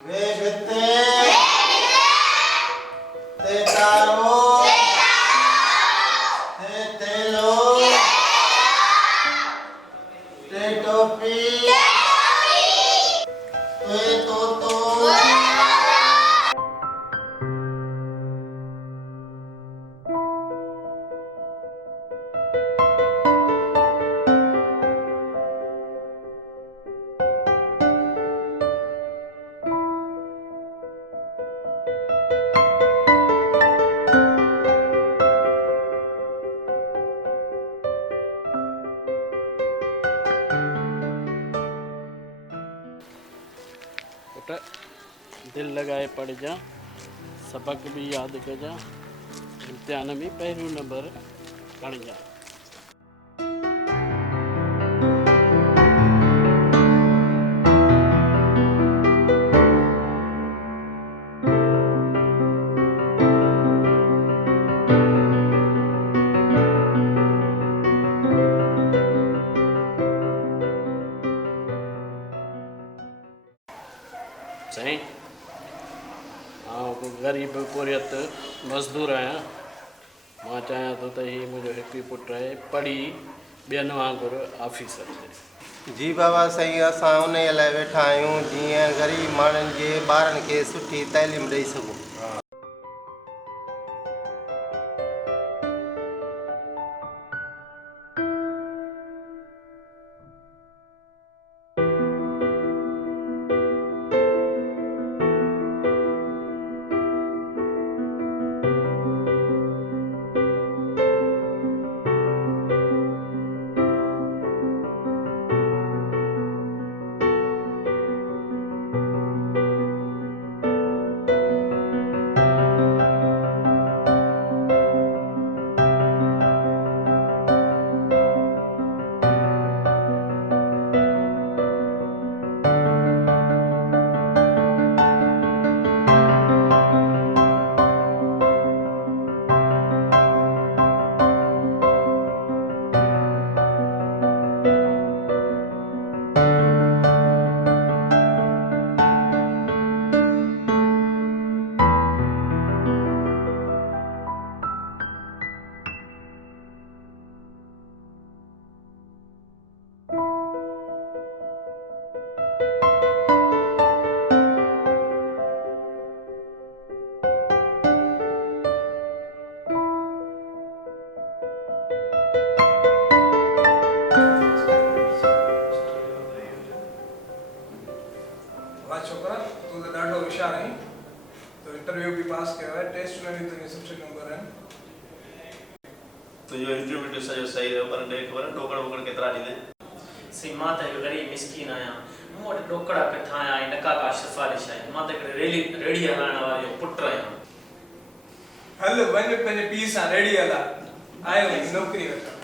वे भित्ते ते तारो ते तेलो ते टोपी ते तोतो दिल लगाए पढ़ जा, सबक भी याद कर जा, इम्तिहान में पहिरियों नंबर खण जा। सही गरीब कुरियत मजदूर आहियां। मां चाहियां थो त हीउ मुंहिंजो हिकु ई पुटु आहे, पढ़ी ॿियनि वांगुरु ऑफिसर थिए। जी बाबा साईं, असां उन लाइ वेठा आहियूं जीअं ग़रीब माण्हुनि जे ॿारनि खे सुठी तइलीम ॾेई सघूं। वाह छोकरा, तू तो ॾाढो होशियार आहीं। तो इंटरव्यू भी पास कयो आहे, टेस्ट में भी तुंहिंजे सुठे नंबर आहिनि। तुंहिंजो इंटरव्यू सॼो सही रहियो, पर ॾे ख़बर ॾोकड़ वोकड़ केतिरा ॾींदे? सी मां त हिकु ग़रीब मिसकीन आहियां, मूं वटि ॾोकड़ा किथां आया आहिनि, न का सिफ़ारिश आहे। मां त हिकिड़े रेड़ी हलाइण वारो पुटु आहियां। हल वञ पंहिंजे पीउ सां रेड़ी हला, आयो नौकिरी वठण।